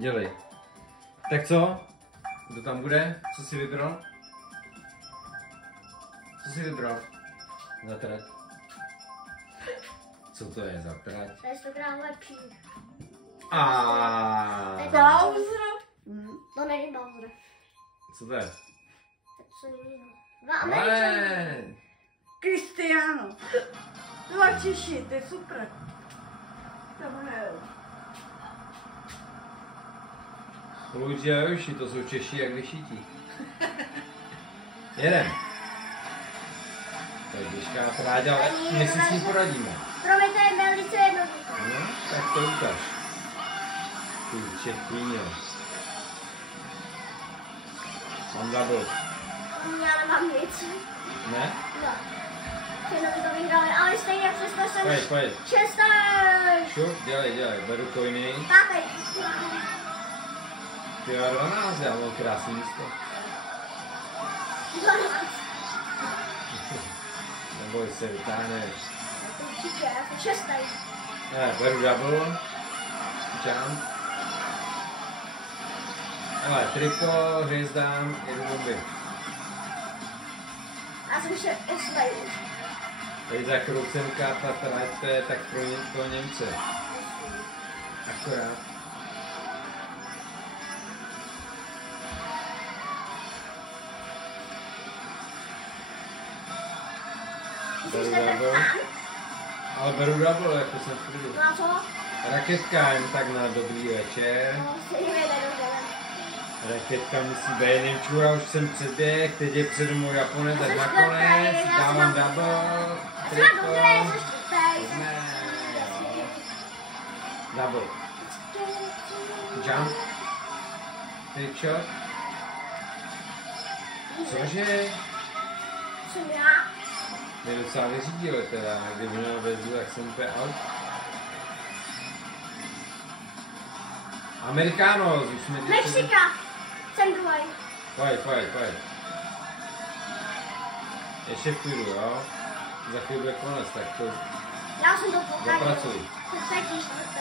Dělej. Tak co? Kdo tam bude? Co jsi vybral? Co jsi vybral? Za trať. Co to je za trať? To je 100krát lepší. Bowser. To není Bowser. Co to je? Co jiného? Dva Američané. Ale! Cristiano. Dva Češi, to je super. Tam hrajou. Luigi a Joši, to jsou Češi jak vyšití. Jedem. To je těžká práť, ale my si s ní poradíme. Pro mě to je velice jednoduché. No, tak to ukaž. Ty čepíňo. Mám double. Já nemám nic. Ne? No. Všechno by to vyhrali, ale stejně přesto jsem... Pojď. Šestý. Šup, dělej, beru coiny. Pátý. Ty já 12, já mám krásný místo. 12. Neboj se, vytáhneš. Určitě, já jsem šestý. Ne, beru double. Jump. Ale triple, hvězdám, jedu bomby. Já jsem osmý. Tady za kroucenka, ta trať, to je tak pro Němce. Akorát. Beru double. Ale beru double, jako jsem v klidu. No a co? Raketka jen tak na dobrý večer. No, si nejde dobře. Raketka musí být, Němčů, já už jsem předběh, teď je přede mnou Japonec, tak nakonec dávám double, triple, ne, double, jump, take shot, cože? Jsem já. Mě docela vyřídil teda, kdyby měl vezu, tak jsem úplně out. Americano, už jsme teď... Mexika. Jsem druhý. Pojď. Ještě v klidu, jo? Za chvíli bude konec, tak to Já jsem to pokažil. zapracuj. Třetí, čtvrtý.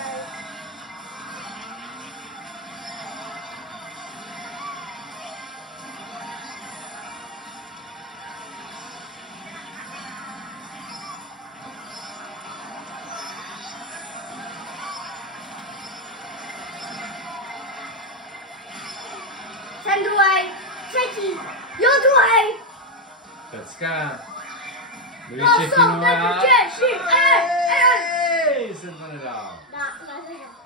Jsem druhý. Třetí. Jo, druhý. Pecka. Druhý To Čechy, jsou Nová. taky Češi. Ej, jsem to nedal.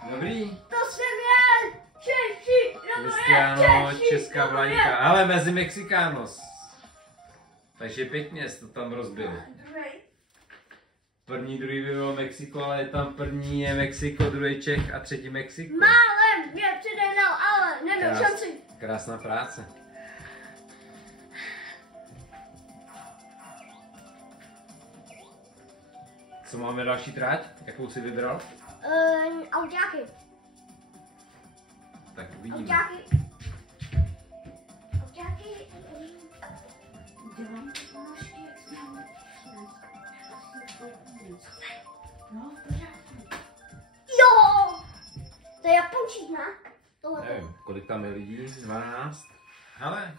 Dobrý. To jsem já. Češi. Cristiano, česká vlajka, ale mezi Mexikános. Takže pěkně jsi to tam rozbil. První, druhý by bylo Mexiko, ale je tam první je Mexiko, druhý Čech a třetí Mexiko. Málem mě předehnal, ale neměl šanci. Krásná práce. Co máme další trať? Jakou jsi vybral? Autáky. Tak uvidíme. Autáky. Autáky. Dělám ponožky, jak jsme no, v pořádku. Jo! To je Japončík, ne? Tohle. Nevím, kolik tam je lidí? 12? Hele.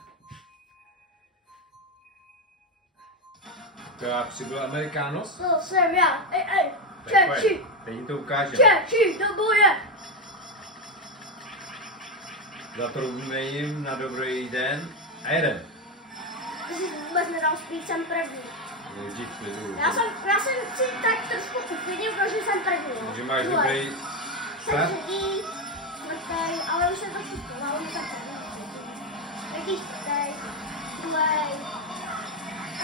To já přibyl Amerikános? To jsem já. Ej. Tak pojď, Češi. teď jim to ukážeme. Češi, do boje. Zatroubíme jim na dobrý den a jeden. Ty jsi vůbec nedal spíš, jsem první. Ježíš, klidu. Já jsem si tak trošku poklidil, protože jsem první. Takže máš Druhý. dobrý Jsem start? třetí, čtvrtý, ale už jsem to všechno, ale už jsem první. Třetí, čtvrtý, druhý.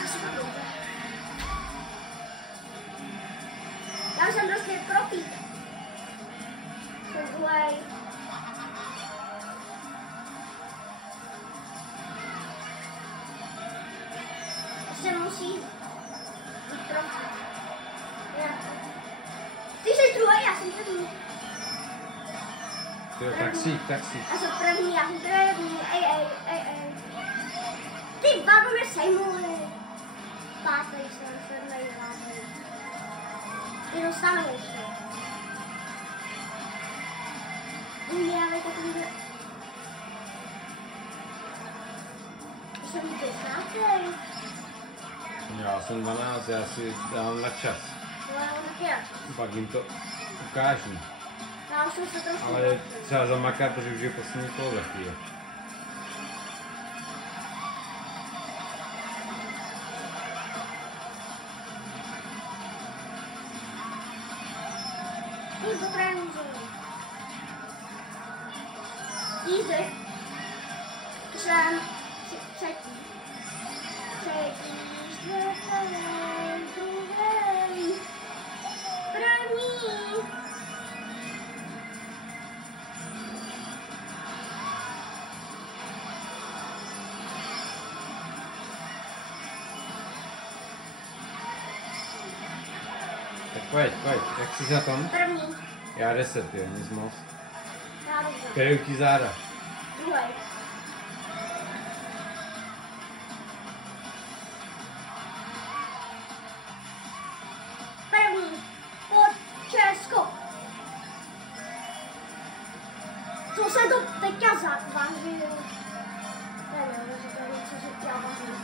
Já jsem to dobře. Já jsem prostě profík. Jsem druhý. Ještě musí být profík. Ty jsi druhý, já jsem první. Jo, taxík. Já jsem první, já jsem první. Ej. Ty babu mě sejmuli. Pátý jsem, sedmý, pátý. Ty dostaneš ještě. Ne, ale takový... Jsem 10. Já jsem 12, já si dám na čas. No, já taky já. Pak jim to ukážu. Já už jsem se trošku... Ale třeba zamakat, protože už je poslední kolo za chvíli. Dobré může. Jízdy. Jsem třetí. Čtvrtý, druhý, první. Tak pojď, jak jsi na tom? První. Já 10, jo, nic moc. Já dobře. Kryju ti záda. Druhý. První. Pod Česko. Co se to teďka zavážil? Nevím, co to je, co se dělá vážil.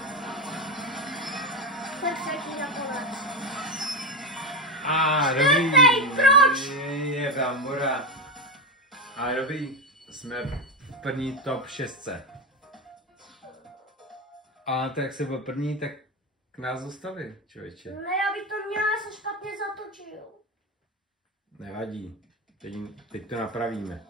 Tak třetí nakonec. Dobrý. Čtvrtý, proč? Je brambora. Ale dobrý, jsme v první top 6. A tak jak se byl první, tak k nás dostavil, člověče. Ne, já bych to měla, já jsem špatně zatočil. Nevadí, teď to napravíme.